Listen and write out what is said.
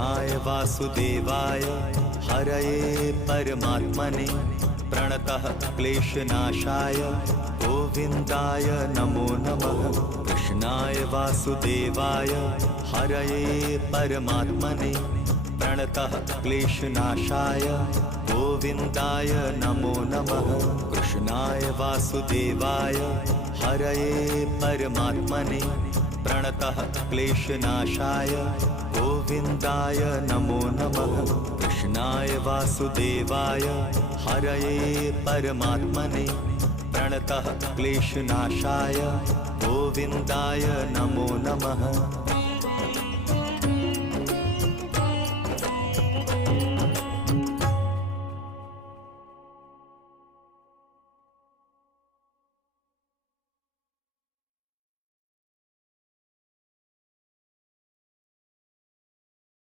कृष्णाय वासुदेवाय हरये परमात्मने प्रणतः क्लेशनाशाय गोविन्दाय नमो नमः। कृष्णाय वासुदेवाय हरये परमात्मने प्रणतः क्लेशनाशाय गोविन्दाय नमो नमः। कृष्णाय वासुदेवाय हरये परमात्मने प्रणतः क्लेशनाशाय गोविन्दाय नमो नमः। कृष्णाय वासुदेवाय हरये परमात्मने प्रणतः क्लेशनाशाय गोविन्दाय नमो नमः।